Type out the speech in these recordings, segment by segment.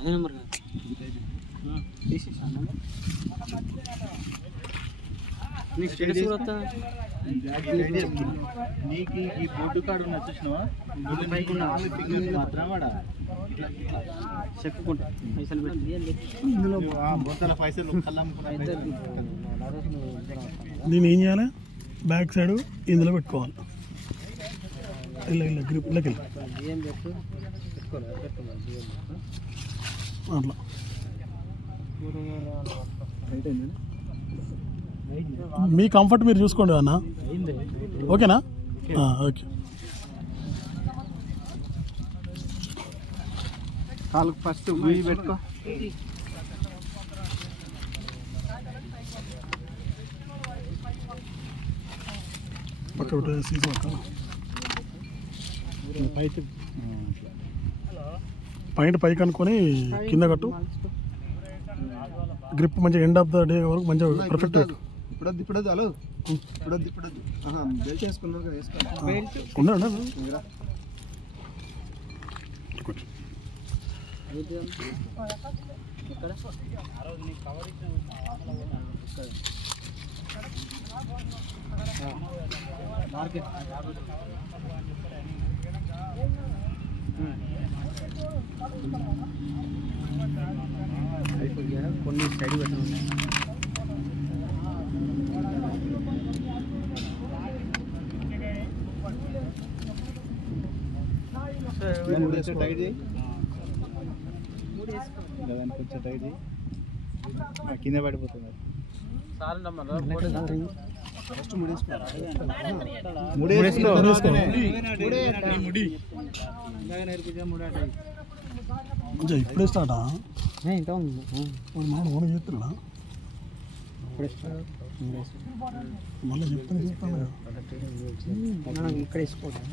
అదే నెంబర్ కాదు నీ స్టేటస్ కూడా వస్తా నీకు ఈ బోర్డు కార్డు ఉన్న చూసినావా మాత్రం చెప్పుకుంటా పైసలు పెట్టి బొత్తల పైసలు దీన్ని ఏం చేయాలి బ్యాక్ సైడ్ ఇందులో పెట్టుకోవాలి ఇలా ఇలా గ్రిప్లోకి వెళ్ళి అట్లా మీ కంఫర్ట్ మీరు చూసుకోండి అన్న ఓకేనా ఓకే కాళ్ళకు ఫస్ట్ గుయ్యి పెట్టుకో పక్క సీసా పైన పైకి అనుకొని కింద కట్టు గ్రిప్ మంచిగా ఎండ్ ఆఫ్ ద డే వరకు మంచిగా పర్ఫెక్ట్ ఇప్పుడు హలో ఇప్పుడు బెల్ట్ వేసుకున్నావు కదా వేసుకో కొన్ని సైడ్ పెట్టిన కొంచెం టైట్ చేయి కొంచెం టైట్ చేయి కింద పడిపోతుంది ఫస్ట్ ఇప్పుడే స్టార్టా ఇంకా ఉంది ఓన్ చేస్తున్నా మళ్ళీ చెప్తాను ఇక్కడ వేసుకోవడం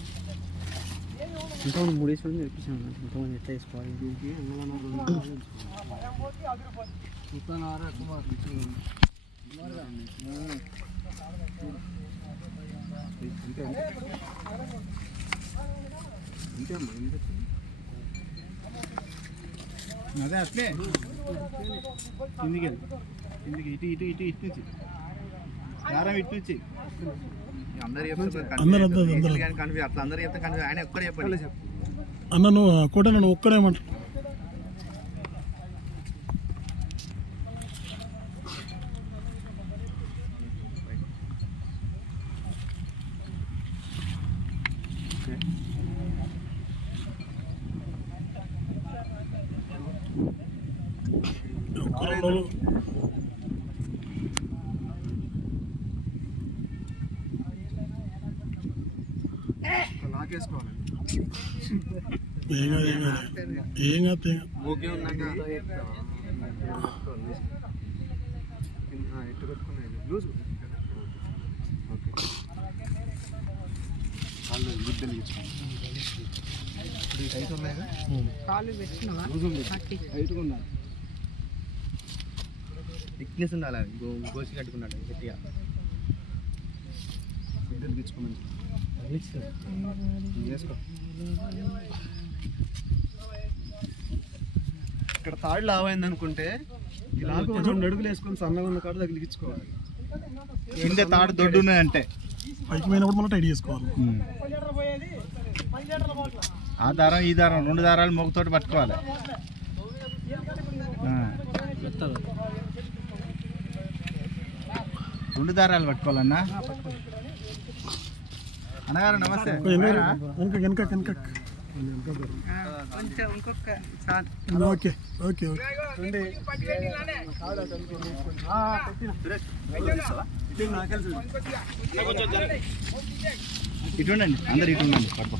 ఇంతమంది 3 వేసుకోవడం నేర్పించాను ఇంతమంది ఎట్లా వేసుకోవాలి అదే అట్లే కిందికి వెళ్ళి కిందికి ఇటు ఇటు ఇటు ఇటు నుంచి దారం ఇటు నుంచి అట్లా అందరూ చెప్తే కనిపి ఆయన ఒక్కడే చెప్పండి అన్న నువ్వు కోట నన్ను ఒక్కడేమంట లాకేసుకోవాలి ఏం కాదు ఓకే ఉన్నాక ఎట్టు పెట్టుకున్నాయి లూజ్ ఓకే కాళ్ళు గుడ్డలు ఇప్పుడు టైట్ ఉన్నాయి టైట్గా ఉండాలి థిక్నెస్ ఉండాలి గోసి కట్టుకున్నాడు గట్టిగా గుడ్డలు తెచ్చుకోమని వేసుకో ఇక్కడ తాడు లావైంది అనుకుంటే ఇలా 2 అడుగులు వేసుకొని సన్నగా ఉన్న కాడు తగిలించుకోవాలి కింద తాడు దొడ్డు ఉన్నాయంటే పైకి పోయినప్పుడు మళ్ళీ టైట్ చేసుకోవాలి ఆ దారం ఈ దారం 2 దారాలు మొగతోటి పట్టుకోవాలి రెండు దారాలు పట్టుకోవాలన్నా అన్నగారు నమస్తే ఓకే ఓకే ఇటు ఉండండి అందరు ఇటు ఉండండి పట్టుకో